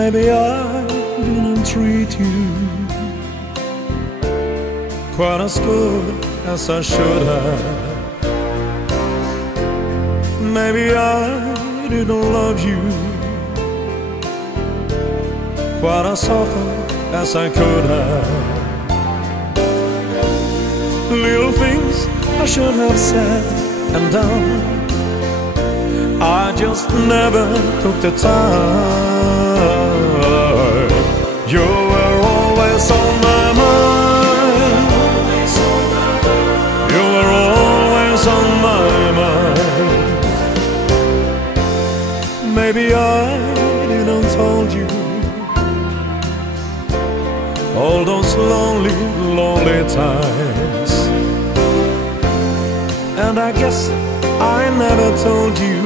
Maybe I didn't treat you quite as good as I should have. Maybe I didn't love you quite as often as I could have. Little things I should have said and done, I just never took the time. You were always on my mind. You were always on my mind. Maybe I didn't told you all those lonely, lonely times. And I guess I never told you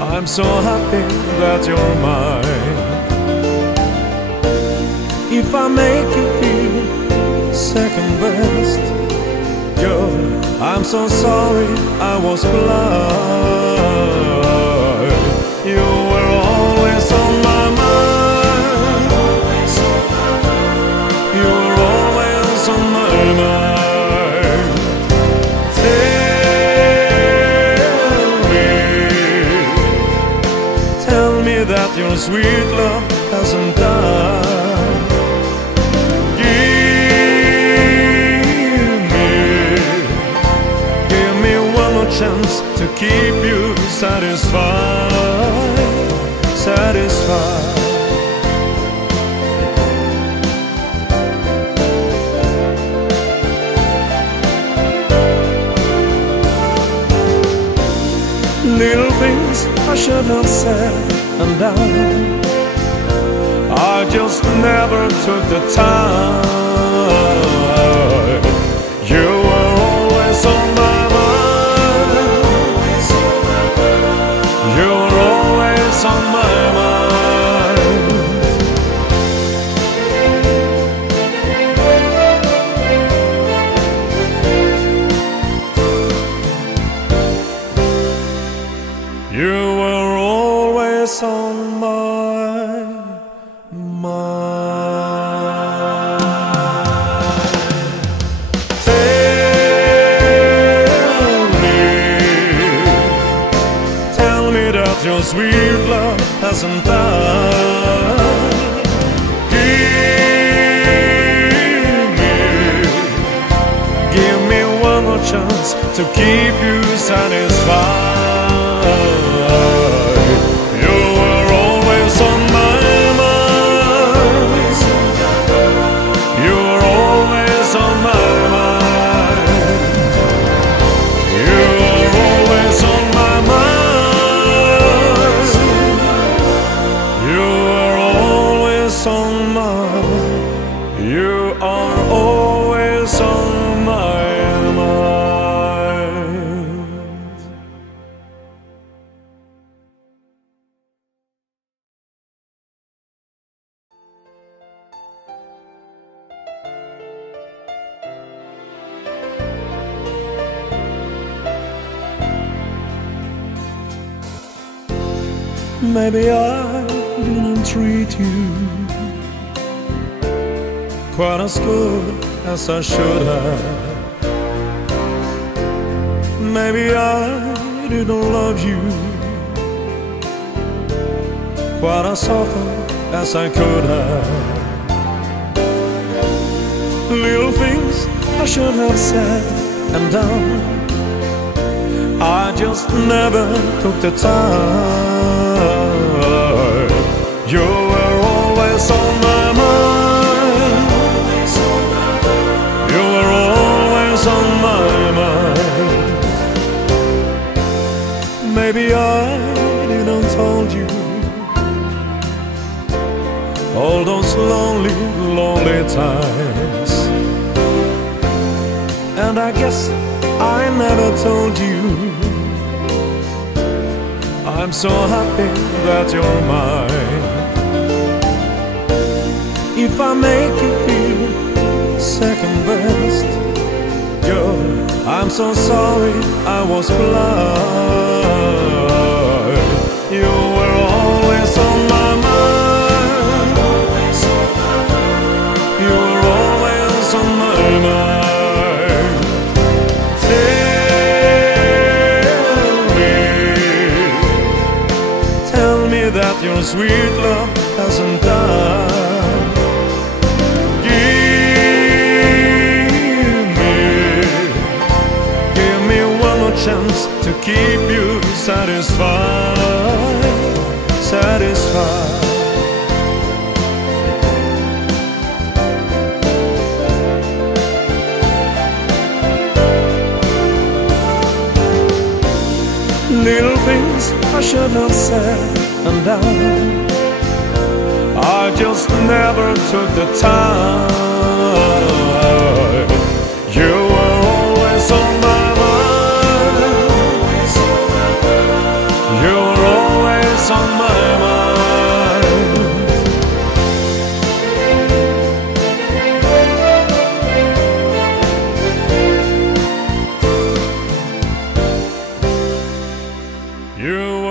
I'm so happy that you're mine. If I make you feel second best, girl, I'm so sorry I was blind. You were always on my mind. You were always on my mind. Tell me that your sweet love hasn't died. Give me one more chance to keep you satisfied, satisfied. Little things I should have said and done, I just never took the time. You were always on my mind. You were always on my mind. You were always on my mind. Tell me that your sweet love hasn't died. Give me one more chance to keep you satisfied. You were always on my mind. You were always on my mind. You were always on my mind. You were always on my. You are always on my mind. Maybe I didn't treat you quite as good as I should have. Maybe I didn't love you quite as often as I could have. Little things I should have said and done, I just never took the time. You were always on my mind. You were always on my mind. Maybe I didn't told you all those lonely, lonely times. And I guess I never told you I'm so happy that you're mine. If I make you feel second best, girl, I'm so sorry I was blind. You were always satisfied, satisfied. Little things I should have said and done, I just never took the time. You were always on my mind. You were always on my mind. You